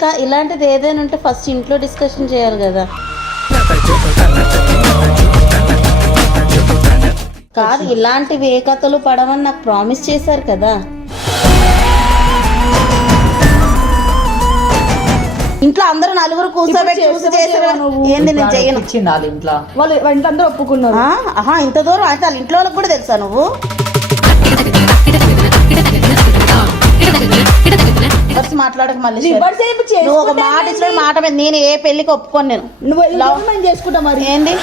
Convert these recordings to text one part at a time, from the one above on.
ఇలాంటిది ఏదైనా ఉంటే ఫస్ట్ ఇంట్లో డిస్కషన్ చేయాలి కదా. కాదు, ఇలాంటివి ఏ కథలు పడవని నాకు ప్రామిస్ చేశారు కదా. ఇంట్లో అందరూ నలుగురు కూర్చోబెట్టి ఏంది నేను చేయను. వాళ్ళు అందరూ ఒప్పుకున్నారు. ఇంత దూరం అయితే వాళ్ళ ఇంట్లో వాళ్ళకి కూడా తెలుసా నువ్వు? మాట్లాడక మళ్ళీ నువ్వు ఒక మాట ఇచ్చిన మాట మీద నేను ఏ పెళ్లికి ఒప్పుకోను. నేను నువ్వు చేసుకుంటా మరి ఏంది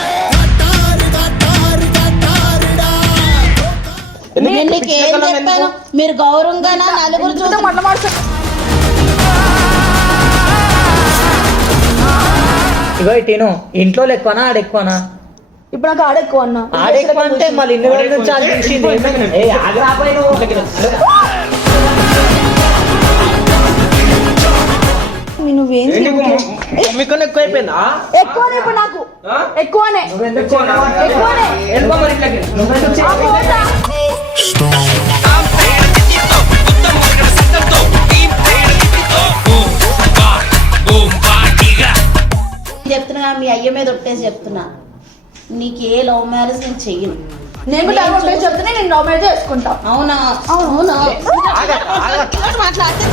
నేను నీకు ఏం చెప్పాను? మీరు గౌరవంగా నలుగురు చూస్తే ఇగో ఇటు ఇంట్లో ఎక్కువనా ఆడెక్కువనా? ఇప్పుడు నాకు ఆడెక్కువ అన్న. ఆడెక్కువ అంటే మళ్ళీ ఇన్ని రోజుల నుంచి అది తెలిసింది. నువ్వేం మీకన్నా ఎక్కువ అయిపోయిందా? ఎక్కువనే ఇప్పుడు నాకు ఎక్కువనే. చెప్తున్నా మీ అయ్య మీద ఒట్టేసి చెప్తున్నా, నీకు ఏ లవ్ మ్యారేజ్ నేను చెయ్యను. నేను చెప్తున్నా, నేను లవ్ మ్యారేజ్ చేసుకుంటా. అవునా? అవునా? మాట్లాడితే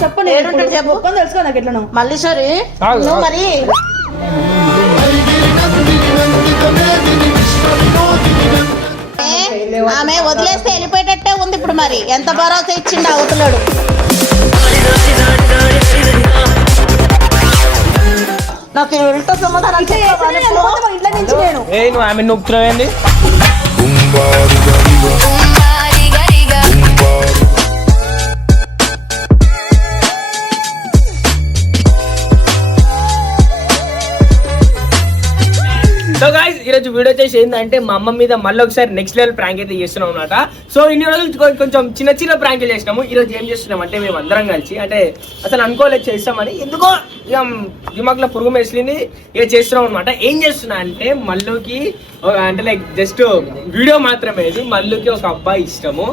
చెప్పండి. చెప్పు తెలుసుకో నాకు ఎట్లా మళ్ళీ సరే నువ్వు మరి ఆమె వదిలేస్తే వెళ్ళిపోయేటట్టే ఉంది. ఇప్పుడు మరి ఎంత భరోసా ఇచ్చిండు అవతలాడు. నాకు ఇంట్లో సమాధానం ఇంట్లో నుంచి నేను ఆమె నొక్కుతున్నావేంది? సో గైస్ ఈరోజు వీడియో చేసి ఏంటంటే మా అమ్మ మీద మళ్ళీ ఒకసారి నెక్స్ట్ లెవెల్ ప్రాంక్ అయితే చేస్తున్నాం అనమాట. సో ఇన్ని రోజులు కొంచెం చిన్న చిన్న ప్రాంకులు చేసినాము. ఈరోజు ఏం చేస్తున్నాం అంటే మేము అందరం కలిసి అంటే అసలు అనుకోలేదు చేస్తామని, ఎందుకో ఇక దిమాగ్లో పురుగు మెసిలింది ఇక చేస్తున్నాం అనమాట. ఏం చేస్తున్నా అంటే మల్లుకి అంటే లైక్ జస్ట్ వీడియో మాత్రమే, ఇది మల్లుకి ఒక అబ్బాయి ఇష్టము.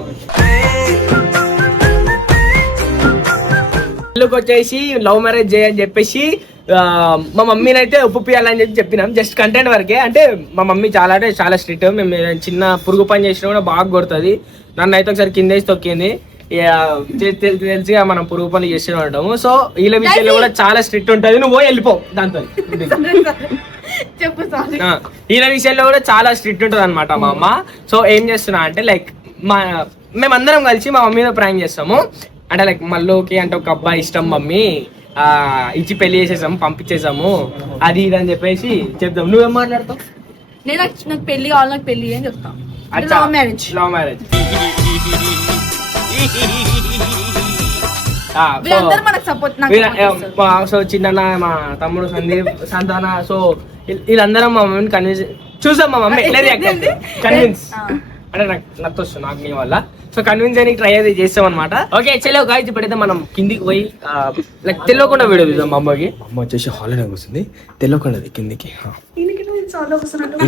మల్లుకి వచ్చేసి లవ్ మ్యారేజ్ చేయని చెప్పేసి మా మమ్మీని అయితే ఒప్పియాలని చెప్పినాం. జస్ట్ కంటెంట్ వరకే. అంటే మా మమ్మీ చాలా అంటే చాలా స్ట్రిక్ట్. మేము చిన్న పురుగు పని చేసినా కూడా బాగా కొడుతుంది. నన్ను అయితే ఒకసారి కింద వేసి తొక్కింది. తెలిసిగా మనం పురుగు పనులు చేస్తూనే ఉంటాము. సో వీళ్ళ విషయంలో కూడా చాలా స్ట్రిక్ట్ ఉంటుంది. నువ్వు వెళ్ళిపో దాంతో. వీళ్ళ విషయంలో కూడా చాలా స్ట్రిక్ట్ ఉంటుంది అనమాట మా అమ్మ. సో ఏం చేస్తున్నా అంటే లైక్ మేమందరం కలిసి మా మమ్మీ మీద ప్రాంక్ చేస్తాము. అంటే లైక్ మల్లుకి అంటే ఒక అబ్బాయి ఇష్టం మమ్మీ, ఇచ్చి పెళ్లి చేసేసాము, పంపించేసాము, అది ఇది అని చెప్పేసి చెప్తాం. నువ్వేం మాట్లాడతావు? నేను నాకు పెళ్లి కావాలి, నాకు పెళ్లి అని చెప్తాను. Love marriage. సో చిన్న మా తమ్ముడు సందీప్, సంతాన, సో వీళ్ళందరం మా మమ్మీని కన్విన్స్ చూసాం. మా మమ్మీ కన్విన్స్ అంటే నాకు వస్తుంది నాకు నీ వల్ల. సో కన్విన్స్ అని ట్రై అయితే చేస్తాం అనమాట. ఓకే చలో గాయ్స్, ఇప్పుడైతే మనం కిందికి పోయి లైక్ తెలియకుండా వీడియో చూద్దాం. మా అమ్మకి అమ్మ వచ్చేసి హాల్లో కూర్చుంది, తెలియకుండా కిందికి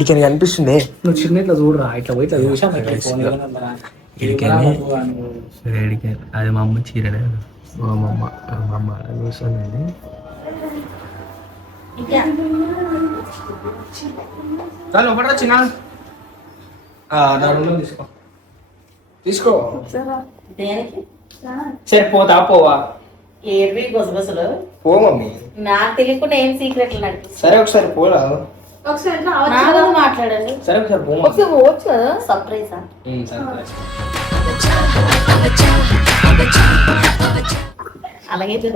ఇక్కడికి అనిపిస్తుంది. నువ్వు చిన్న ఇట్లా చూడరా, ఇట్లా పోయి ఇట్లా చూసా అది మా అమ్మ చీరడే. మా అమ్మ చూస్తుంది. చిన్న తీసుకో సరే పోతా పోవా ఏవి గొసగొసలు పో మమ్మీ. నాకు తెలియకుండా ఏం సీక్రెట్లు నడిపిస్తుంది. సరే ఒకసారి పోరా, మాట్లాడండి. సరే ఒకసారి పోవచ్చు కదా. సర్ప్రైజా? అలాగైతే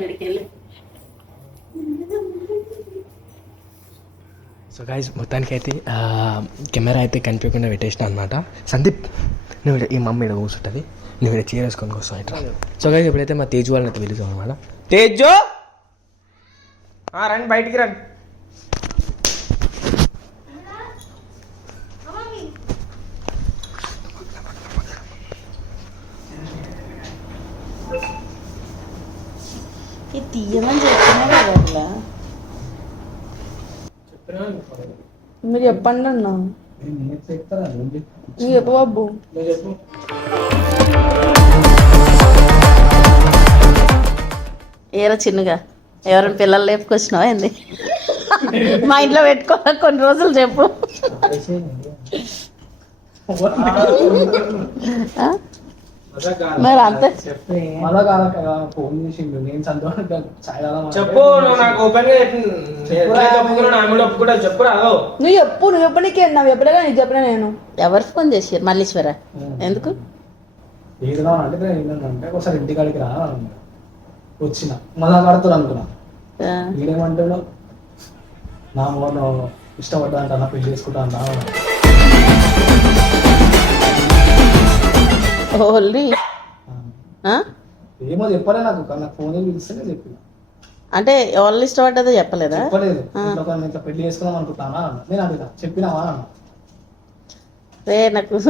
మెడికెళ్ళి. సో గైస్ మొత్తానికి అయితే కెమెరా అయితే కనిపించకుండా పెట్టేసిన అనమాట. సందీప్ నువ్వు ఈ మమ్మీ ఇక్కడ కూర్చుంటుంది, నువ్వు ఇక్కడ చీర వేసుకొని కూర్చో ఇట్లా. సో గైస్ ఇప్పుడైతే మా తేజు వాళ్ళని అయితే పిలుస్తాం అనమాట. తేజు రండి, బయటికి రండి. తీయమని చెప్తున్నా కదా. మీరు చెప్పండి అన్న. నువ్వు చెప్పు బాబు. ఏరా చిన్నగా ఎవరైనా పిల్లలు లేపుకొచ్చినావా ఏంది? మా ఇంట్లో పెట్టుకోవాలి కొన్ని రోజులు చెప్పు. ఆ? మరి అంతే చెప్పు, నువ్వు నాకు ఓపెన్ గా చెప్పు రాదు. నువ్వు చెప్పు నీకే నువ్వు చెప్పలేదా నీకు చెప్పినా నేను. ఎవరు ఫోన్ చేసారు? మల్లీశ్వర ఎందుకు? అంటే ఒకసారి ఇంటికాడికి రా వచ్చిన మళ్ళా కడుతున్నా అనుకున్నా. వీడేమంటాడు, నా మోను ఇష్టపడ్డా అంట, నా పెళ్లి చేసుకుంటా అన్నా. ఓన్లీ ఏమో చెప్పలే నాకు, నాకు ఫోన్ పిలిస్తేనే చెప్పిన. అంటే ఎవరు ఇష్టపడ్డదో చెప్పలేదా? చెప్పలేదు. ఇట్లా పెళ్లి చేసుకుందాం అనుకుంటానా నేను అడిగిన, చెప్పినావా అన్న. రే నాకు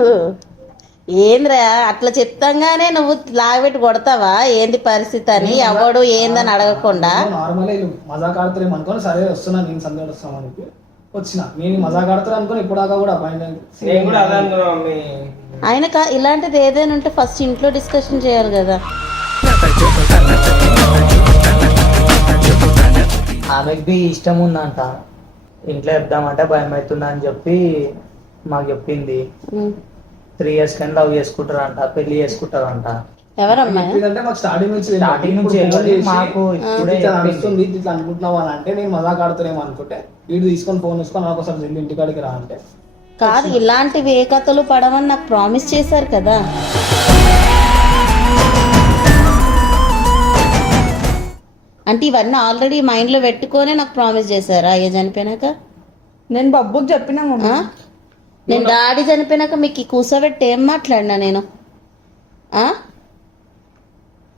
ఏంద్రా అట్లా చెప్తాగానే నువ్వు లాగబెట్టి కొడతావా ఏంది పరిస్థితి అని, ఎవడు ఏందని అడగకుండా. నార్మల్ మజాక్ ఆడతారేమో అనుకోని సరే వస్తున్నా, నేను సందేహం వస్తామని వచ్చిన. నేను మజాక్ ఆడతారు అనుకుని ఇప్పుడు దాకా కూడా ఆయన ఇలాంటిది ఏదైనా ఉంటే ఫస్ట్ ఇంట్లో డిస్కషన్ చేయాలి కదా. ఆమెకి ఇష్టం ఉందంట, ఇంట్లో చెప్దామంటే భయం అవుతుందా అని చెప్పి మాకు చెప్పింది. 3 years కానీ లవ్ చేసుకుంటారంట, పెళ్లి చేసుకుంటారంట. ఎవరమ్మా? మాకు స్టార్టింగ్ నుంచి మాకు ఇప్పుడే అనిపిస్తుంది ఇట్లా అనుకుంటున్నావు అని అంటే, నేను మజాక్ ఆడుతానేమో అనుకుంటే వీడు తీసుకొని ఫోన్ తీసుకొని నాకు ఒకసారి వెళ్ళి ఇంటికాడికి రా అంటే. కాదు, ఇలాంటివి ఏ కథలు పడవని నాకు ప్రామిస్ చేశారు కదా. అంటే ఇవన్నీ ఆల్రెడీ మైండ్ లో పెట్టుకొని నాకు ప్రామిస్ చేశారా అయ్యే చనిపోయినాక? నేను బబ్బుకి చెప్పినా మమ్మీ. నేను డాడీ చనిపోయినాక మీకు కూర్చోబెట్టి ఏం మాట్లాడినా నేను?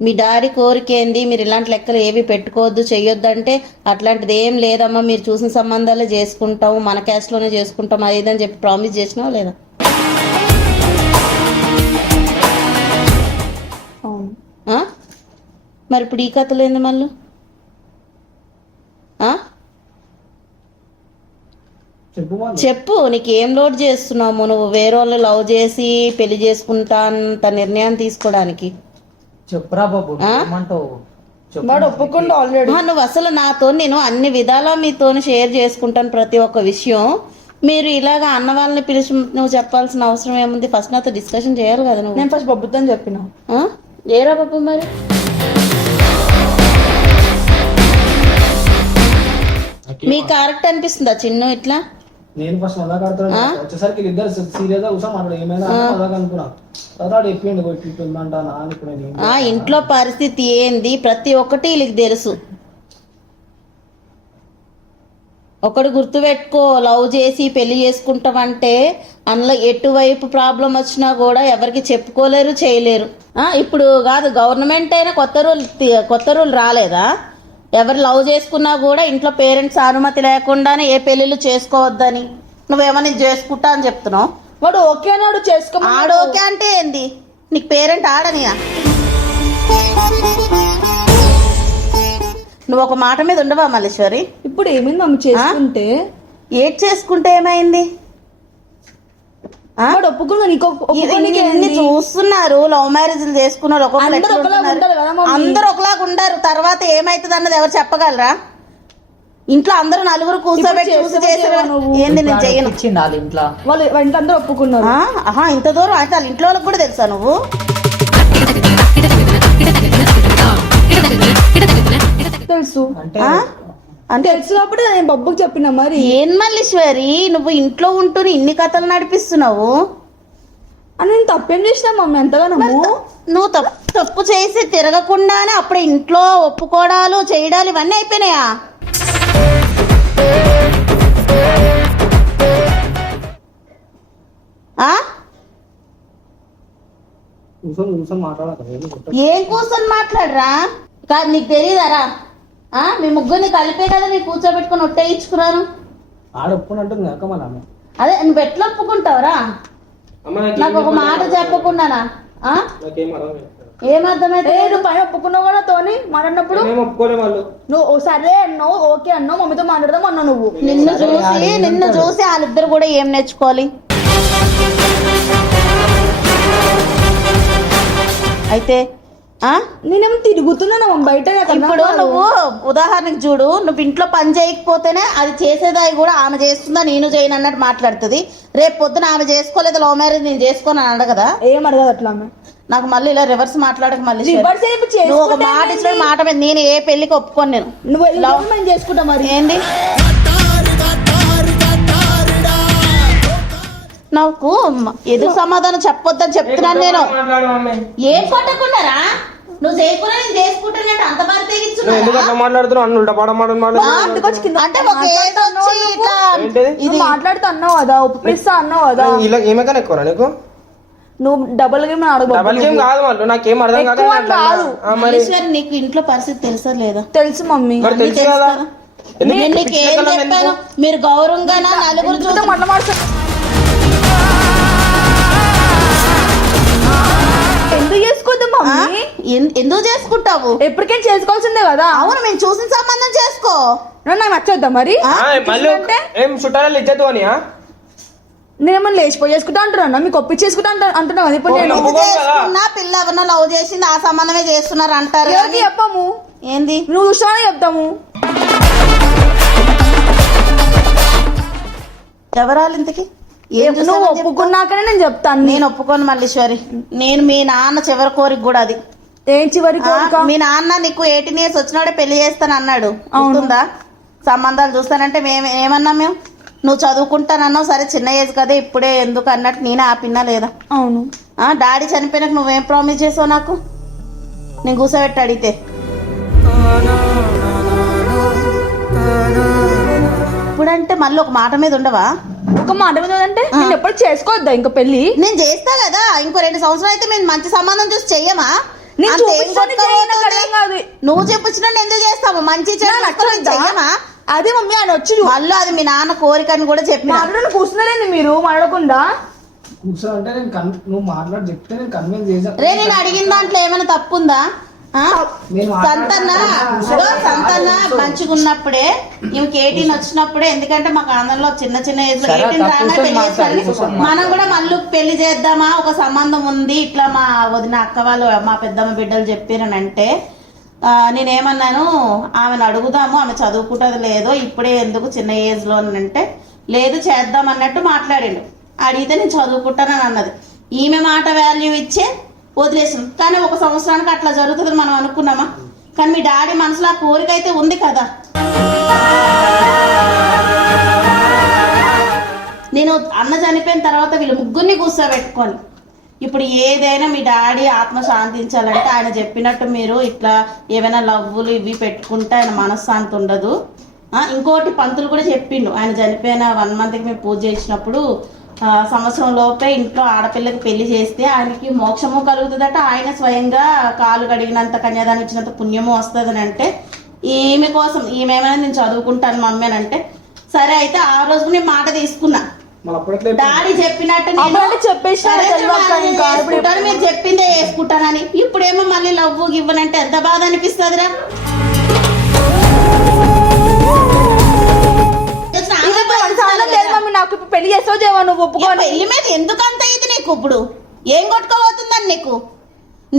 మీ డాడీ కోరిక ఏంది, మీరు ఇలాంటి లెక్కలు ఏవి పెట్టుకోవద్దు చెయ్యొద్దు అంటే, అట్లాంటిది ఏం లేదమ్మా, మీరు చూసిన సంబంధాలే చేసుకుంటాము, మన క్యాస్ట్లోనే చేసుకుంటాం అది ఇదని చెప్పి ప్రామిస్ చేసినావా లేదా? మరి ఇప్పుడు ఈ కథలు ఏంది మళ్ళీ? చెప్పు, నీకు ఏం లోడ్ చేస్తున్నావు నువ్వు వేరే వాళ్ళు లవ్ చేసి పెళ్లి చేసుకుంటా అంత నిర్ణయం తీసుకోవడానికి? చెప్పురా బాబు, ఏమంటావు? వాడు ఒప్పుకుండా ఆల్రెడీ. నువ్వు అసలు నాతో నేను అన్ని విధాలా మీతో షేర్ చేసుకుంటాను ప్రతి ఒక్క విషయం. మీరు ఇలాగా అన్న వాళ్ళని పిలిచి నువ్వు చెప్పాల్సిన అవసరం ఏముంది? ఫస్ట్ నాతో డిస్కషన్ చేయాలి కదా నువ్వు. నేను ఫస్ట్ బబ్బుతో చెప్పిన. ఏరా బబ్బు మరి? మీకు కరెక్ట్ అనిపిస్తుందా చిన్ను ఇట్లా? నేను ఫస్ట్ మజాక్ ఆడుతున్నా, వచ్చేసరికి ఇద్దరు సీరియస్ గా కూర్చొని మాట్లాడు ఏమైనా మజాక్ అనుకున్నా. తర్వాత చెప్పిండు ఇంట్లో పరిస్థితి ఏంది ప్రతి ఒక్కటి వీళ్ళకి తెలుసు. ఒకటి గుర్తుపెట్టుకో, లవ్ చేసి పెళ్లి చేసుకుంటామంటే అందులో ఎటువైపు ప్రాబ్లం వచ్చినా కూడా ఎవరికి చెప్పుకోలేరు, చేయలేరు. ఇప్పుడు కాదు, గవర్నమెంట్ అయినా కొత్త రూల్ రాలేదా? ఎవరు లవ్ చేసుకున్నా కూడా ఇంట్లో పేరెంట్స్ అనుమతి లేకుండానే ఏ పెళ్లిళ్ళు చేసుకోవద్దని. నువ్వేమని చేసుకుంటా అని చెప్తున్నావు? వాడు ఓకే అన్నాడు, చేసుకో. ఆడు ఓకే అంటే ఏంది? నీకు పేరెంట్ ఆడనియా? నువ్వు ఒక మాట మీద ఉండవా మల్లేశ్వరి? ఇప్పుడు ఏమైంది మమ్మీ చేసుకుంటే? ఏడ్ చేసుకుంటే ఏమైంది? వాడు ఒప్పుకున్నా, ఇన్ని చూస్తున్నారు లవ్ మ్యారేజ్లు చేసుకున్నారు, అందరు ఒకలాగా ఉండరు. తర్వాత ఏమైతుంది అన్నది ఎవరు చెప్పగలరా? ఇంట్లో అందరూ నలుగురు కూర్చోబెట్టి ఏంది నేను చెయ్యను ఇంట్లో వాళ్ళు ఇంట్లో అందరూ ఒప్పుకున్నారు. ఇంత దూరం అయితే వాళ్ళ ఇంట్లో వాళ్ళకి కూడా తెలుసా నువ్వు? తెలుసు అంటే తెలుసు కాబట్టి నేను బబ్బుకి చెప్పిన. మరి ఏం మల్లీశ్వరి, నువ్వు ఇంట్లో ఉంటూనే ఇన్ని కథలు నడిపిస్తున్నావు? అని నేను తప్పేం చేసినా మమ్మీ ఎంతగానో? నువ్వు తప్పు చేసి తిరగకుండానే అప్పుడు ఇంట్లో ఒప్పుకోవడాలు చేయడాలు ఇవన్నీ అయిపోయినాయా? ఏం కూర్చొని మాట్లాడరా? కాదు నీకు తెలియదారా? మీ ముగ్గురిని కలిపే కదా మీరు కూర్చోబెట్టుకుని ఒట్టేయించుకున్నాను. అదే నువ్వు ఎట్లా ఒప్పుకుంటావురా? నాకు ఒక మాట చెప్పకుండానా? ఏమర్థమైతే? నువ్వు పైన ఒప్పుకున్నావు కూడా తోని మాట్లాడినప్పుడు నువ్వు సరే అన్నావు, ఓకే అన్నావు, మమ్మీతో మాట్లాడదాం అన్నావు. నువ్వు నిన్ను చూసి వాళ్ళిద్దరు కూడా ఏం నేర్చుకోవాలి? అయితే నేనేమో తిరుగుతున్నాను బయట ఇప్పుడు నువ్వు ఉదాహరణకు చూడు, నువ్వు ఇంట్లో పని చేయకపోతేనే అది చేసేదాయి కూడా ఆమె చేస్తుందా నేను చేయను అన్నట్టు మాట్లాడుతుంది. రేపు పొద్దున ఆమె చేసుకోలేదు, లవ్ మ్యారేజ్ నేను చేసుకోను అని అడగదా? ఏం అడగదు అట్లా ఆమె. నాకు మళ్ళీ ఇలా రివర్స్ మాట్లాడక మళ్ళీ రివర్స్ ఏమి చేసుకుంటే నువ్వు ఒక మాట ఇచ్చిన మాట మీద నేను ఏ పెళ్లికి ఒప్పుకోను. నేను నువ్వు లవ్ మేము చేసుకుంటాం మరి ఏంది నాకు ఎదురు సమాధానం చెప్పొద్దని చెప్తున్నాను నేను. ఏం పట్టకున్నారా నువ్వు చేయకుండా నేను చేసుకుంటానంటే అంత బాగా అంటే ఒక ఏజ్ వచ్చి ఇట్లా ఇది మాట్లాడుతూ అన్నావు కదా, ఒప్పిస్తా అన్నావు కదా. ఏమేకనే ఎక్కువ నీకు నువ్వు డబుల్ గేమ్ డబల్ గేమ్ కాదు వాళ్ళు, నాకేం అర్థం కాదు. మల్లీశ్వరి నీకు ఇంట్లో పరిస్థితి తెలుసా లేదా? తెలుసు మమ్మీ. తెలుసు కదా. నేను నీకు ఏం చెప్పాను? మీరు గౌరవంగా నలుగురు చూస్తే మాట్లాడుతున్నా. ఎందుకు చేసుకోద్దు మమ్మీ? ఎందుకు చేసుకుంటావు? ఎప్పటికైనా చేసుకోవాల్సిందే కదా. అవును, మేము చూసిన సంబంధం చేసుకో. నాకు నచ్చొద్దా మరి? ఏం చుట్టాలు ఇచ్చేద్దు అని నేనేమన్నా లేచిపోయి చేసుకుంటా అంటున్నా, మీకు ఒప్పి చేసుకుంటా అంటున్నావు కదా. ఇప్పుడు నేను చేసుకున్నా పిల్ల ఎవరన్నా లవ్ చేసింది ఆ సంబంధమే చేస్తున్నారు అంటారు. చెప్పము ఏంది నువ్వు చూసావని చెప్తాము. ఎవరాలు ఇంతకి నువ్వు ఒప్పుకున్నాకనే నేను చెప్తాను. నేను ఒప్పుకోను మల్లీశ్వరి. నేను మీ నాన్న చివరి కోరిక కూడా అది. ఏం చివరి కోరిక? మీ నాన్న నీకు 18 years వచ్చినాడే పెళ్లి చేస్తాను అన్నాడు, అవుతుందా? సంబంధాలు చూస్తానంటే మేము ఏమన్నా మేము నువ్వు చదువుకుంటానన్నావు, సరే చిన్న ఏజ్ కదా ఇప్పుడే ఎందుకు అన్నట్టు నేనే ఆపిన్నా లేదా? అవును. డాడీ చనిపోయినాక నువ్వేం ప్రామిస్ చేసావు నాకు? నేను కూర్చోబెట్టి అడిగితే ఇప్పుడంటే మళ్ళీ ఒక మాట మీద ఉండవా? ఒక మాట మీద అంటే నేను ఎప్పుడు చేసుకోవద్దా ఇంకా పెళ్లి? నేను చేస్తా కదా, ఇంకో 2 సంవత్సరాలు అయితే మేము మంచి సంబంధం చూసి చెయ్యమా? నువ్వు చెప్పుచ్చిన ఎందుకు చేస్తావు? మంచి చెయ్యమా? అదే మమ్మీ ఆయన వచ్చి మళ్ళీ అది మీ నాన్న కోరిక అని కూడా చెప్పిన. కూర్చున్నారండి మీరు మాట్లాడకుండా. కూర్చోంటే నువ్వు మాట్లాడి చెప్తే నేను కన్విన్స్ చేసా. రే నేను అడిగిన దాంట్లో ఏమైనా తప్పుందా? సంతన్న మంచిగా ఉన్నప్పుడే ఈమెకి 18 వచ్చినప్పుడే, ఎందుకంటే మాకు ఆంధ్రలో చిన్న చిన్న ఏజ్ లో 18 రాగానే పెళ్లి చేస్తాను. మనం కూడా మళ్ళీ పెళ్లి చేద్దామా, ఒక సంబంధం ఉంది ఇట్లా మా వదిన అక్క వాళ్ళు మా పెద్దమ్మ బిడ్డలు చెప్పారనంటే నేనేమన్నాను, ఆమెను అడుగుదాము, ఆమె చదువుకుంటుంది లేదో ఇప్పుడే ఎందుకు చిన్న ఏజ్ లో అంటే లేదు చేద్దాం అన్నట్టు మాట్లాడిండు. అడిగితే నేను చదువుకుంటానని అన్నది. ఈమె మాట వాల్యూ ఇచ్చే వదిలేసాం. కానీ 1 సంవత్సరానికి అట్లా జరుగుతుందని మనం అనుకున్నామా? కానీ మీ డాడీ మనసులో ఆ కోరిక అయితే ఉంది కదా. నేను అన్న చనిపోయిన తర్వాత వీళ్ళు ముగ్గురిని కూర్చోబెట్టుకొని ఇప్పుడు ఏదైనా మీ డాడీ ఆత్మ శాంతించాలంటే ఆయన చెప్పినట్టు మీరు ఇట్లా ఏమైనా లవ్వులు ఇవి పెట్టుకుంటే ఆయన మనశ్శాంతి ఉండదు. ఇంకోటి పంతులు కూడా చెప్పిండు, ఆయన చనిపోయిన 1 monthకి మేము పూజ చేసినప్పుడు సంవత్సరం లోపే ఇంట్లో ఆడపిల్లకి పెళ్లి చేస్తే ఆయనకి మోక్షము కలుగుతుందట, ఆయన స్వయంగా కాలు కడిగినంత కన్యాదానం ఇచ్చినంత పుణ్యము వస్తుందని అంటే ఈమె కోసం ఈమెమైనా నేను చదువుకుంటాను మమ్మీ అని అంటే సరే అయితే ఆ రోజు నేను మాట తీసుకున్నా. డాడీ చెప్పినట్టు మీరు చెప్పిందే వేసుకుంటానని. ఇప్పుడేమో మళ్ళీ లవ్ ఇవ్వనంటే ఎంత బాధ అనిపిస్తుందిరా. నాకు ఇప్పుడు పెళ్లి చేస్తావు చేవా నువ్వు ఒప్పుకోవాలి. పెళ్లి మీద ఎందుకు అంత ఇది నీకు? ఇప్పుడు ఏం కొట్టుకోబోతుందని నీకు?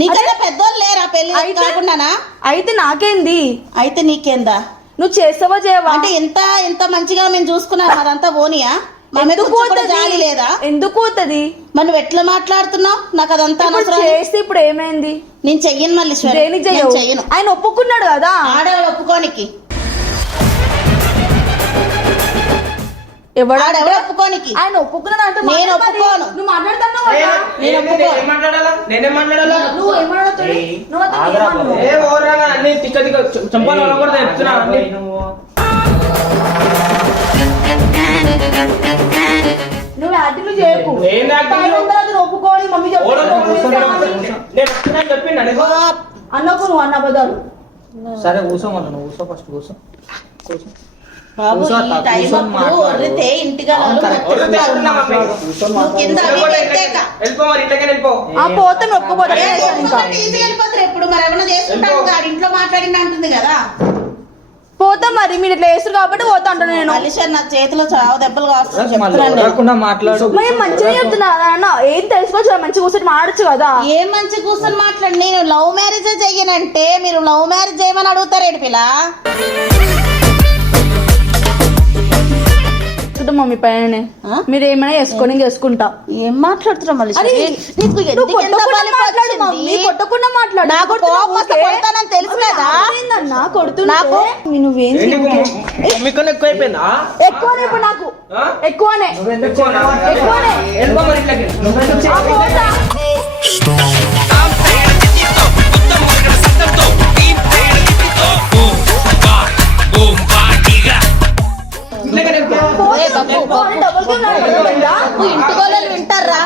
నీకన్నా పెద్దోళ్ళు లేరా పెళ్లి కాకుండానా? అయితే నాకేంది? అయితే నీకేందా? నువ్వు చేస్తావా చేయవా? అంటే ఎంత మంచిగా మేము చూసుకున్నాం అదంతా పోనీయా? జాలి లేదా? ఎందుకు పోతుంది? మరి నువ్వు ఎట్లా మాట్లాడుతున్నావు? నాకు అదంతా చేస్తే ఇప్పుడు ఏమైంది? నేను చెయ్యను మళ్ళీ చెయ్యను. ఆయన ఒప్పుకున్నాడు కదా. ఆడవాళ్ళు ఒప్పుకోనికి ఎవరు ఒప్పుకోనికి? ఆయన ఒప్పుకున్నాడు. నేను ఒప్పుకోను. నువ్వు మాట్లాడుతున్నావు. నువ్వు యాక్టివ్ చేయకు. ఒప్పుకోని మమ్మీ అన్నకు నువ్వు అన్న బదాలు. సరే కూర్చోమన్నా, నువ్వు కూర్చో, ఫస్ట్ కూర్చో. బాబు ఈ టైం అప్పుడు వదిలితే ఇంటిగా పోతే ఒప్పుకోపోతారు. ఎప్పుడు మరి ఏమన్నా చేసుకుంటాను ఇంట్లో మాట్లాడింది అంటుంది కదా. పోతా మరి మీరు ఇట్లా చేస్తారు కాబట్టి పోతా అంటాను నేను. మలేషియా నా చేతిలో చావు దెబ్బలు కాస్తున్నాయి చెప్తున్నాను నేను. రాకుండా మాట్లాడు. మేము మంచిగా చెప్తున్నా అన్న, ఏం తెలుసుకోవచ్చు మంచిగా కూర్చొని మాడచ్చు కదా. ఏం మంచి కూర్చొని మాట్లాడి నేను లవ్ మ్యారేజ్ చెయ్యనంటే మీరు లవ్ మ్యారేజ్ చేయమని అడుగుతారు పిల్ల. మమ్మీ పైన మీరు ఏమైనా చేసుకొని చేసుకుంటా. ఏం మాట్లాడుతున్నావు మళ్ళీ కొట్టకుండా మాట్లాడు. నాకు కోపం వస్తే కొడతానని తెలుసు కదా. ఏందన్నా కొడుతున్నా? నువ్వేం మీకు ఎక్కువ అయిపోయిందా? ఎక్కువనే ఇప్పుడు నాకు ఎక్కువనే ఎక్కువనే. ఇంటికోళ్ళు వింటారా?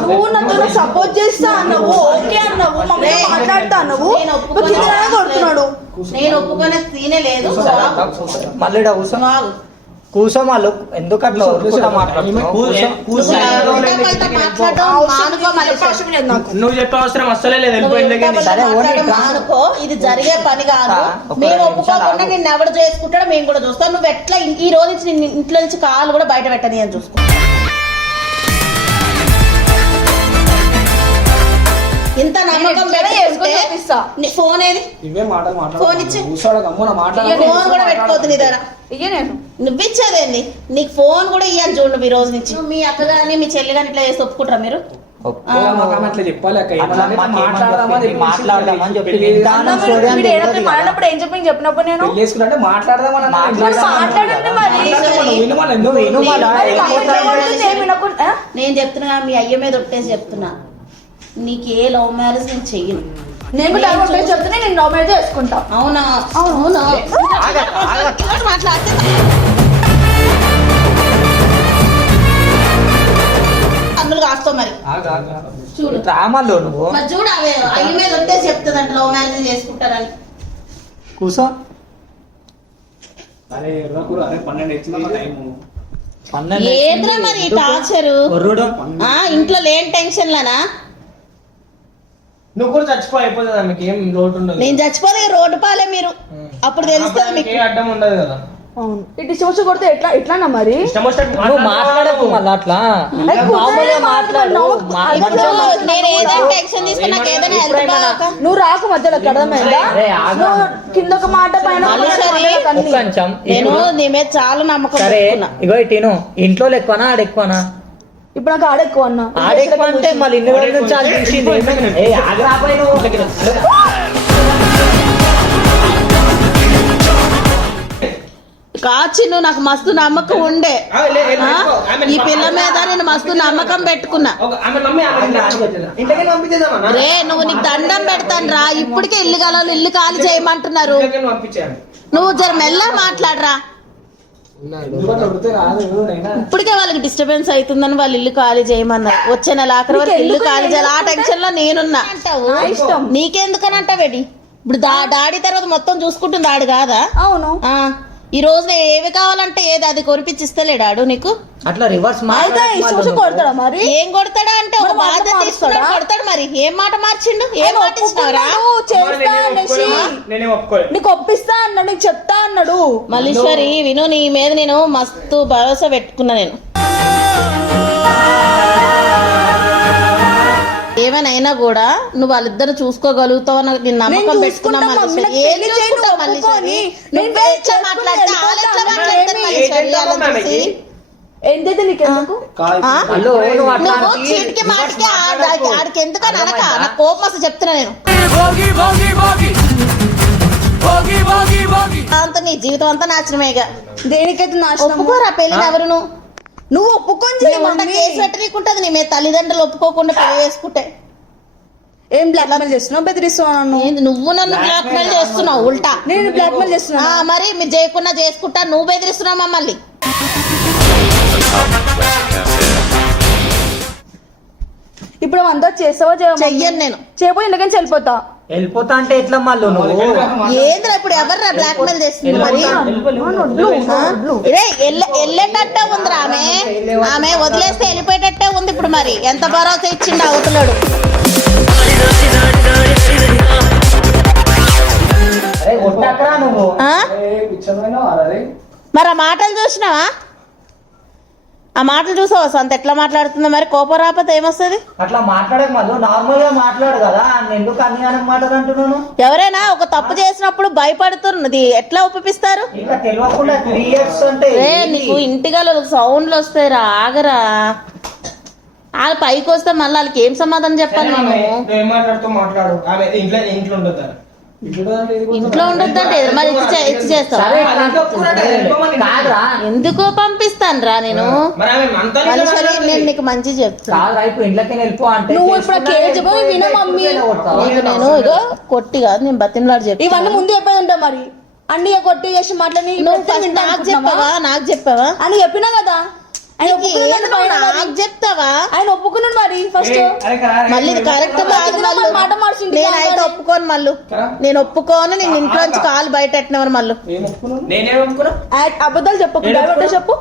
నువ్వు నాకు సపోర్ట్ చేస్తా అన్నావు, ఓకే అన్నావు, మమ్మీ మాట్లాడుతా అన్నావు, కొడుతున్నాడు. నేను ఒప్పుకునే సీనే లేదు. మళ్ళీ కూర్చో వాళ్ళు ఎందుకు అట్లా నువ్వు చెప్పే అవసరం అస్సలే లేదు. అనుకో ఇది జరిగే పని కాదు. మేము ఒప్పుకోకుండా నిన్ను ఎవడు చేసుకుంటాడో మేము కూడా చూస్తాం. నువ్వు ఎట్లా ఈ రోజు నుంచి నిన్ను ఇంట్లో నుంచి కాలు కూడా బయట పెట్టని అని చూసుకో. ఇంత నమ్మకం నీ ఫోన్ ఏది? ఇవే మాటలు ఫోన్ ఇచ్చి మాట్లాడు. ఫోన్ కూడా పెట్టుకోవద్దు నీ దగ్గర. నువ్వు ఇచ్చేదేంది? నీకు ఫోన్ కూడా ఇయ్యాను చూడు నువ్వు ఈ రోజు నుంచి. మీ అక్క గాని మీ చెల్లి గాని ఇట్లా చేసి ఒప్పుకుంటారా మీరు? అట్లా చెప్పాలి అక్క. మాట్లాడదామని చెప్పి మాట్లాడినప్పుడు ఏం చెప్పి చెప్పినప్పుడు నేను చేసుకుంటే మాట్లాడదామని నేను చెప్తున్నా మీ అయ్య మీద ఒట్టేసి చెప్తున్నా, నీకు ఏ లవ్ మ్యారేజ్ నేను చెయ్యను. నేను చెప్తున్నా నేను లవ్ మ్యారేజ్ చేసుకుంటా. అవునా? అవునా మాట్లాడితే అందులో కాస్తావు మరి. చూడు డ్రామాలో నువ్వు మరి చూడు అవే అయ్య మీద ఒట్టేసి చెప్తుందంట లవ్ మ్యారేజ్ చేసుకుంటారని. కూర్చో. అరే 12 ఏంద్రా మరి టార్చరు? ఇంట్లో లేని టెన్షన్లనా? నువ్వు కూడా చచ్చిపో అయిపోతుంది. మీకు ఏం లోటు ఉండదు. నేను చచ్చిపోతే రోడ్డు పాలే మీరు. అప్పుడు తెలుస్తుంది మీకు. అడ్డం ఉండదు కదా. అవును ఇటు ఇష్టం కొడితే ఎట్లానా మరి? నువ్వు మాట్లాడకు మళ్ళీ అట్లా మాట్లాడు. నేను ఏదైనా టెన్షన్ తీసుకుని నాకు ఏదైనా హెల్ప్ కాక నువ్వు రాకు మధ్యలో అర్థమైందా? కింద ఒక మాట పైన నేను నీ మీద చాలా నమ్మకం. సరే ఇగో ఇటు ఇంట్లో ఎక్కువనా ఆడెక్కువనా? ఇప్పుడు నాకు ఆడెక్కువ అన్న. ఆడెక్కువ అంటే మళ్ళీ ఇన్ని రోజుల నుంచి అది తెలిసింది. కాచి నువ్వు నాకు మస్తు నమ్మకం ఉండే. ఈ పిల్ల మీద నేను మస్తు నమ్మకం పెట్టుకున్నా. రే నువ్వు నీకు దండం పెడతాను రా. ఇప్పటికే ఇల్లు కలవాలి ఇల్లు ఖాళీ చేయమంటున్నారు. నువ్వు జర మెల్లగా మాట్లాడరా. ఇప్పటికే వాళ్ళకి డిస్టర్బెన్స్ అవుతుందని వాళ్ళు ఇల్లు ఖాళీ చేయమన్నారు. వచ్చే నెల ఆఖరి వరకు ఇల్లు ఖాళీ చేయాలి. ఆ టెన్షన్ లో నేనున్నా. ఇష్టం నీకెందుకని అంటావేడి? ఇప్పుడు డాడీ తర్వాత మొత్తం చూసుకుంటుంది ఆడు కాదా? అవును. ఈ రోజు ఏవి కావాలంటే ఏది అది కొనిపించిస్తలేడాడు నీకు? అట్లా రివర్స్ కొడతాడా మరి? ఏం కొడతాడా అంటే ఒక బాధ్యత తీసుకున్నాడు కొడతాడు. మరి ఏం మాట మార్చిండు? ఏం మాట ఇచ్చినావురా? నీకు ఒప్పిస్తా అన్నాడు, నీకు చెప్తా అన్నాడు. మల్లీశ్వరి విను, నీ మీద నేను మస్తు భరోసా పెట్టుకున్నా. నేను ఏమైనా కూడా నువ్వు వాళ్ళిద్దరు చూసుకోగలుగుతావు అని నేను నమ్మకం పెట్టుకున్నా. ఎంతైతే నీకెందుకు? నువ్వు చీటికి మాటికి ఆడికి ఎందుకని అనక నాకు కోపం వస్తే చెప్తున్నా నేను. అంత నీ జీవితం అంతా నాశనమేగా. దేనికైతే ఒప్పుకోరా పెళ్లి ఎవరు? నువ్వు ఒప్పుకొని కేసు పెట్టనీకుంటది నీ మీద. తల్లిదండ్రులు ఒప్పుకోకుండా పెళ్లి చేసుకుంటే ఏం బ్లాక్ మెయిల్ చేస్తున్నావు? బెదిరిస్తున్నావు? నువ్వు నన్ను బ్లాక్ మెయిల్ చేస్తున్నావు ఉల్టా. నేను బ్లాక్ మెయిల్ చేస్తున్నా మరి మీరు చేయకుండా చేసుకుంటా నువ్వు బెదిరిస్తున్నావు మమ్మల్ని. ఇప్పుడు అంతా చేస్తావా? చెయ్యను నేను. చేయబోయి ఇంటికి వెళ్ళిపోతా. వెళ్ళిపోతా అంటే ఎట్లా మళ్ళీ నువ్వు ఏంద్రా ఇప్పుడు ఎవర్రా బ్లాక్ మెయిల్ చేస్తుంది మరి వెళ్ళేటట్టే ఉందిరా ఆమె వదిలేస్తే వెళ్ళిపోయేటట్టే ఉంది ఇప్పుడు మరి ఎంత భరోసా ఇచ్చిండు అవతలాడు. అరే కొట్టాకరా నువ్వు ఆ? అరే మరి ఆ మాటలు చూసినావా? ఆ మాటలు చూసావా సొంత ఎట్లా మాట్లాడుతుందో? మరి కోపం రాకపోతే ఏమొస్తుంది? అట్లా మాట్లాడక మళ్ళీ నార్మల్ గా మాట్లాడు కదా, ఎందుకు అన్ని మాటలు అంటున్నాను? ఎవరైనా ఒక తప్పు చేసినప్పుడు భయపడుతున్నది ఎట్లా ఒప్పిస్తారు? ఇంకా తెలియకుండా 3 years అంటే నీకు ఇంటిగా సౌండ్లు వస్తాయి రా, ఆగరా. వాళ్ళు పైకి వస్తే మళ్ళీ వాళ్ళకి ఏం సమాధానం చెప్పాలి నేను? ఏం మాట్లాడుతూ మాట్లాడు. ఆమె ఇంట్లో ఉంటుంది. ఇంట్లో ఉండొద్దంటే మరి ఇచ్చి చేస్తావా? సరే, కాదురా ఎందుకో పంపిస్తాను రా నేను. మరి ఆమె మనతో మనుషులు నేను నీకు మంచి చెప్తాను. కాదురా, ఇప్పుడు ఇంట్లోకి వెళ్ళిపో అంటే నువ్వు ఇప్పుడు కేజీ పోయి విను మమ్మీ. నీకు నేను ఇగో కొట్టి కాదు, నేను బతిమలాడు చెప్పి ఇవన్నీ ముందు చెప్పేది ఉంటా మరి. అన్ని కొట్టి చేసి మాట్లాడి నువ్వు first నాకు చెప్పావా అని చెప్పినా కదా. ఆయన నాకు చెప్తావా? ఆయన ఒప్పుకున్నాడు మరి ఫస్ట్. మళ్ళీ ఇది కరెక్ట్ మాట మార్చింది. నేనైతే ఒప్పుకోను మళ్ళీ. నేను ఒప్పుకోను. నేను ఇంట్లో నుంచి కాలు బయట పెట్టినవారు మళ్ళీ. నేనేం ఒప్పుకున్నా? అబద్ధాలు చెప్పకు, డైవర్ట్ చెప్పు.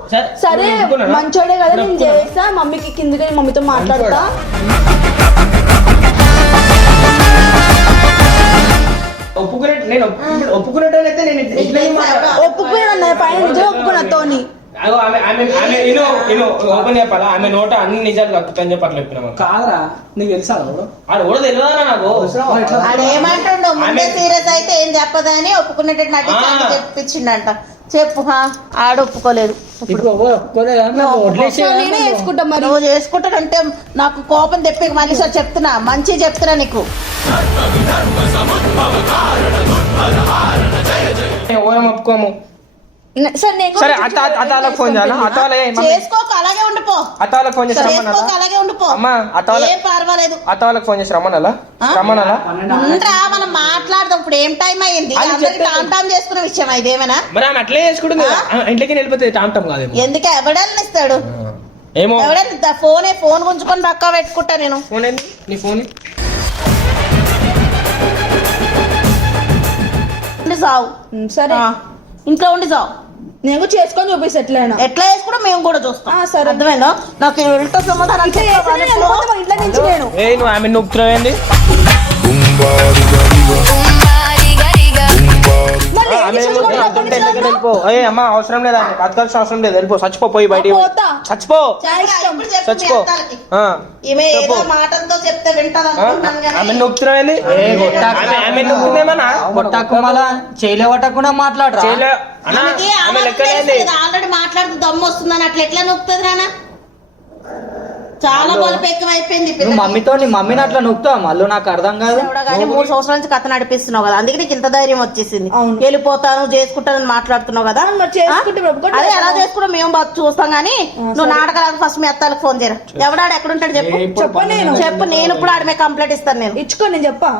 సరే మంచోడే కదా, నేను చేస్తా మమ్మీకి కిందకి మమ్మీతో మాట్లాడతా. ఒప్పుకున్నట్టయితే నేను ఒప్పుకున్నా పైన నిజం ఒప్పుకున్నా తోని. ఓపెన్ చెప్పాలా? ఆమె నోట అన్ని నిజాలు కక్కుతాని చెప్పి అట్లా చెప్పినా. కాదురా, నీకు తెలుసా ఆడు కూడా తెలియదా నాకు? ఆడేమంటుండో ముందే సీరియస్ అయితే ఏం చెప్పదని ఒప్పుకున్నట్టు నటించి చెప్పించిండంట. చెప్పు. ఆడు ఒప్పుకోలేదు. నేనే చేసుకుంటా మరి. నువ్వు చేసుకుంటానంటే నాకు కోపం తెప్పి మళ్ళీ సార్ చెప్తున్నా, మంచి చెప్తున్నా నీకు. ఓరం ఒప్పుకోము. సరే అతాలకు ఫోన్ చేయాలా? చేసుకోక అలాగే ఉండిపో. అతాలకు ఫోన్ చేసి చేసుకోక అలాగే ఉండిపో. ఏం పర్వాలేదు. అతాలకు ఫోన్ చేసి రమ్మనాలా? ఉండరా, మనం మాట్లాడదాం. ఇప్పుడు ఏం టైం అయ్యింది? అందరికి టామ్ టామ్ చేసుకున్న విషయం ఇదేమైనా? మరి ఆమె అట్లే చేసుకుంటుంది. ఇంటికి వెళ్ళిపోతుంది. టామ్ టామ్ కాదు ఎందుకు? ఎవడని ఇస్తాడు? ఏమో ఎవడని ఫోన్ గుంజుకొని పక్కా పెట్టుకుంటా నేను. ఫోన్ ఏంది నీ ఫోన్? సావు. సరే ఇంట్లో ఉండి సావు. నేను చేసుకొని చూపిస్తా ఎట్లయినా. ఎట్లా వేసుకుంటా మేము కూడా చూస్తాం. సరే అర్థమైందో? నాకు ఇంట్లో సమాధానం ఇంట్లో నుంచి నేను నువ్వు ఆమె నొక్కుతున్నావేంది? అమ్మా అవసరం లేదా? బతకాల్సిన అవసరం లేదు. వెళ్ళిపో, చచ్చిపో. పోయి బయట చచ్చిపో. చచ్చిపో. ఈమె ఏదో మాటలతో చెప్తే వింటది అనుకుంటున్నాను కానీ ఆమె నొక్కుతున్నావేంది? ఆమె నొక్కుందేమన్నా? కొట్టాకు మళ్ళా చేయలే కొట్టకుండా మాట్లాడరా. ఆల్రెడీ మాట్లాడుతూ దమ్ము వస్తుందని అట్లా ఎట్లా నొక్కుతుంది నాన్న? చాలా బలుపు ఎక్కువ అయిపోయింది. నువ్వు మమ్మీని అట్లా నొక్కుతావు మళ్ళీ? నాకు అర్థం కాదు. 3 సంవత్సరాల నుంచి కథ నడిపిస్తున్నావు కదా, అందుకే నీకు ఇంత ధైర్యం వచ్చేసింది. అవును. వెళ్ళిపోతాను చేసుకుంటానని మాట్లాడుతున్నావు కదా. అదే ఎలా చేసుకుంటా మేము చూస్తాం గానీ నువ్వు నాటకాలకు ఫస్ట్ మీ అత్తాలకు ఫోన్ చేయరా. ఎవడాడు ఎక్కడుంటాడు చెప్పు. చెప్పు. నేను ఇప్పుడు ఆడి మీద కంప్లైంట్ ఇస్తాను. నేను ఇచ్చుకో. నేను చెప్పా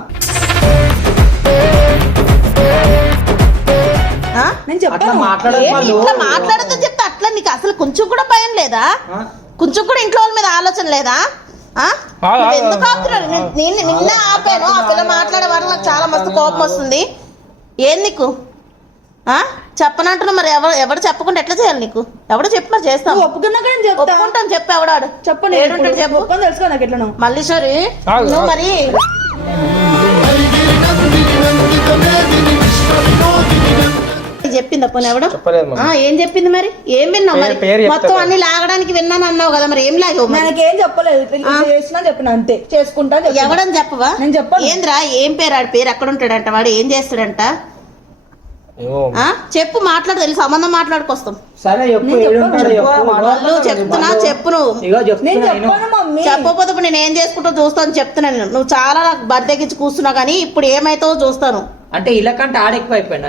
ఇట్లా మాట్లాడద్దని చెప్తే అట్లా నీకు అసలు కొంచెం కూడా భయం లేదా? కొంచెం కూడా ఇంట్లో వాళ్ళ మీద ఆలోచన లేదా? ఎందుకు ఆపుతున్నాడు? నేను నిన్న ఆపాను. ఆ పిల్ల మాట్లాడే వరకు నాకు చాలా మస్తు కోపం వస్తుంది. ఏం నీకు చెప్పనంటున్నా? మరి ఎవరు చెప్పకుండా ఎట్లా చేయాలి నీకు? ఎవడో చెప్పు మరి చేస్తాను. ఒప్పుకుంటాను చెప్పు. ఎవడాడు చెప్పండి. చెప్పు. తెలుసుకో నాకు ఎట్లా మళ్ళీ సరే నువ్వు మరి చెప్పింది అప్పుడు ఎవడో ఏం చెప్పింది? మరి ఏం విన్నావు? మరి మొత్తం అన్ని లాగడానికి విన్నాను అన్నావు కదా, మరి ఏం లాగావు? మనకేం చెప్పలేదు. చేసినా చెప్పిన అంతే. చేసుకుంటా. ఎవడని చెప్పవా? నేను చెప్పాను. ఏంద్రా ఏం పేరు? ఆడి పేరు ఎక్కడ ఉంటాడంట? వాడు ఏం చేస్తాడంట? చెప్పు. మాట్లాడు. తెలుసు సంబంధం మాట్లాడుకొస్తాం. సరే చెప్తున్నా. చెప్పు. నువ్వు చెప్పకపోతే ఇప్పుడు నేను ఏం చేసుకుంటా చూస్తాను చెప్తున్నాను. నువ్వు చాలా నాకు బర్రెకిచ్చి కూర్చున్నావు కానీ ఇప్పుడు ఏమైతావో చూస్తాను. అంటే ఇలా కంటే ఆడెక్కువ అయిపోయినా?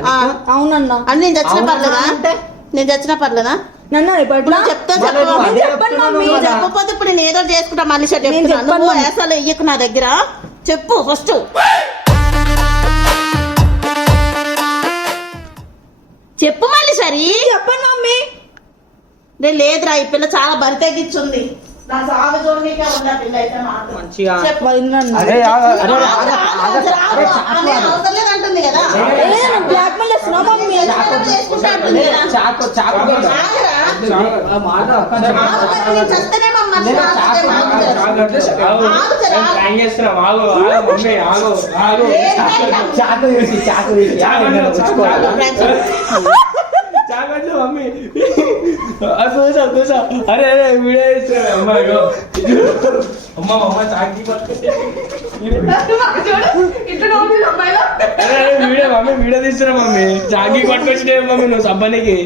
అవునన్నా. అని నేను చచ్చినా పర్లేదా? నేను చచ్చినా పర్లేదా? చెప్తా. చెప్పకపోతే ఇప్పుడు నేను ఏదో చేసుకుంటా. మళ్ళీ చెప్తున్నా. అసలు ఇయ్యకు నా దగ్గర. చెప్పు ఫస్ట్. చెప్పు మళ్ళీ సరే. చెప్పండి మమ్మీ. నేను లేదురా, ఈ పిల్ల చాలా బరి తెగించుంది. నా సాగు చూడనీకే ఉన్న పిల్ల అయితే మాత్రం. మంచిగా చెప్పు. మరి ఇంద్రాన్ని అరే ఆగు, అరే, ఆగు, ఆగు, ఆగు. ఆమె అవసరం లేదంటుంది కదా. బ్లాక్ మెయిల్ చేస్తున్నావు మమ్మీ ఏదైనా చేసుకుంటా అంటుంది కదా. ఆగరా? ఆగు కదా, నేను చస్తేనేమో మనిషి ఆగుతే ఆగుతారా? ఆగుతారా? ప్రాంక్ చేస్తున్నాం, ఆగు మమ్మీ ఆగు ఏంటంటే చాకు తీసి చాగండి మమ్మీ. చూసా అరే వీడియో చేస్తున్నా అమ్మాయి అమ్మ చాకి వీడియో మమ్మీ వీడియో తీస్తున్నా మమ్మీ. చాకి పట్టుకొచ్చినే మమ్మీ నువ్వు సబ్బనికి.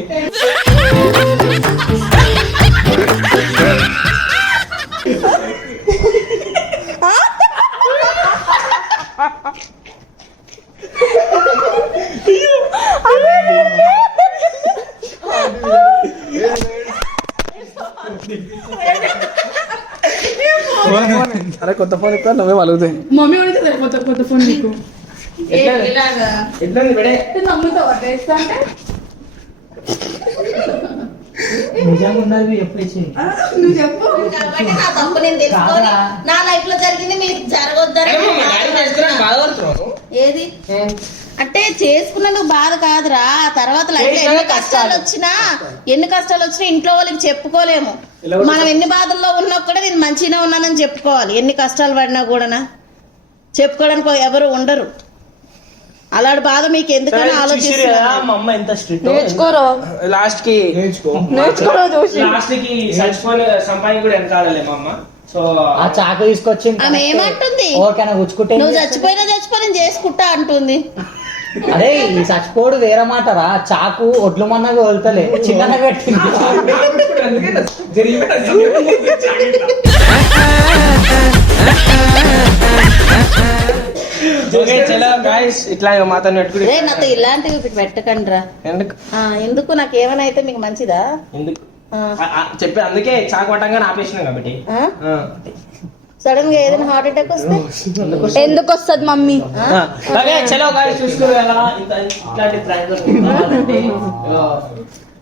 అరే కొత్త ఫోన్ ఎక్కువ నువ్వే వలుగుతాయి. మమ్మీ కూడా సరిపోతుంది కొత్త ఫోన్ నీకు ఇలాగా ఎట్లా విడే నమ్ముతావా డ్రెస్ అంటే నిజంగా ఉన్నది ఎప్పుడు ఇచ్చి నువ్వు చెప్పు కాబట్టి నా తప్పు నేను తెలుసుకొని నా లైఫ్ లో జరిగింది మీకు జరగొద్దని ఏది అంటే చేసుకున్నందుకు బాధ కాదురా. తర్వాత లైఫ్ లో ఎన్ని కష్టాలు వచ్చినా ఇంట్లో వాళ్ళకి చెప్పుకోలేము. మనం ఎన్ని బాధల్లో ఉన్నా కూడా నేను మంచిగా ఉన్నానని చెప్పుకోవాలి. ఎన్ని కష్టాలు పడినా కూడా చెప్పుకోవడానికి ఎవరు ఉండరు. అలాంటి బాధ మీకు ఎందుకని ఆలోచిస్తున్నారు. మా అమ్మ ఎంత స్ట్రిక్ట్. నేర్చుకోరా లాస్ట్ కి నేర్చుకోరా చూసి లాస్ట్ కి చచ్చిపోయిన సంపాదన కూడా వెనకాడలే మా అమ్మ. సో ఆ చాకు తీసుకొచ్చి ఆమె ఏమంటుంది? ఓకేనా గుచ్చుకుంటే నువ్వు చచ్చిపోయినా నేను చేసుకుంటా అంటుంది. అరే ఈ చచ్చిపోడు వేరే మాటరా. చాకు ఒడ్లు మన్నగా వదులుతలే చిన్నగా పెట్టింది. ఓకే చలో గైస్ ఇట్లా మాతో పెట్టుకుని రే నాతో ఇలాంటివి పెట్టకండి రా. ఎందుకు ఎందుకు నాకు ఏమైనా అయితే మీకు మంచిదా? ఎందుకు ఆ, చెప్పి అందుకే చాకు పట్టంగా ఆపేసినాం కాబట్టి. ఆ? సడన్ గా ఏదైనా హార్ట్ అటాక్ వస్తే ఎందుకు వస్తుంది మమ్మీ ఓకే చలో గైస్ చూసుకోరు కదా ఇట్లాంటి ప్రాంక్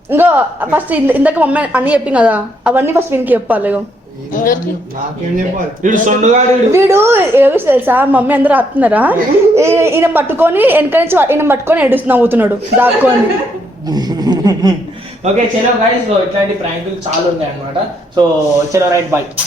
ఇంకో ఫస్ట్ ఇందాక మమ్మీ అన్ని చెప్పింది కదా అవన్నీ ఫస్ట్ వీనికి చెప్పాలి. ఇగో వీడు సొండుగాడు వీడు ఏమి తెలుసా మమ్మీ అందరూ ఆపుతున్నారా ఈయన పట్టుకొని వెనక నుంచి ఈయన పట్టుకొని ఏడుస్తూ నవ్వుతున్నాడు దాక్కొని. ఓకే చలో గైస్ ఇట్లాంటి ప్రాంకులు చాలా ఉన్నాయి అన్నమాట. సో చలో రైట్ బాయ్.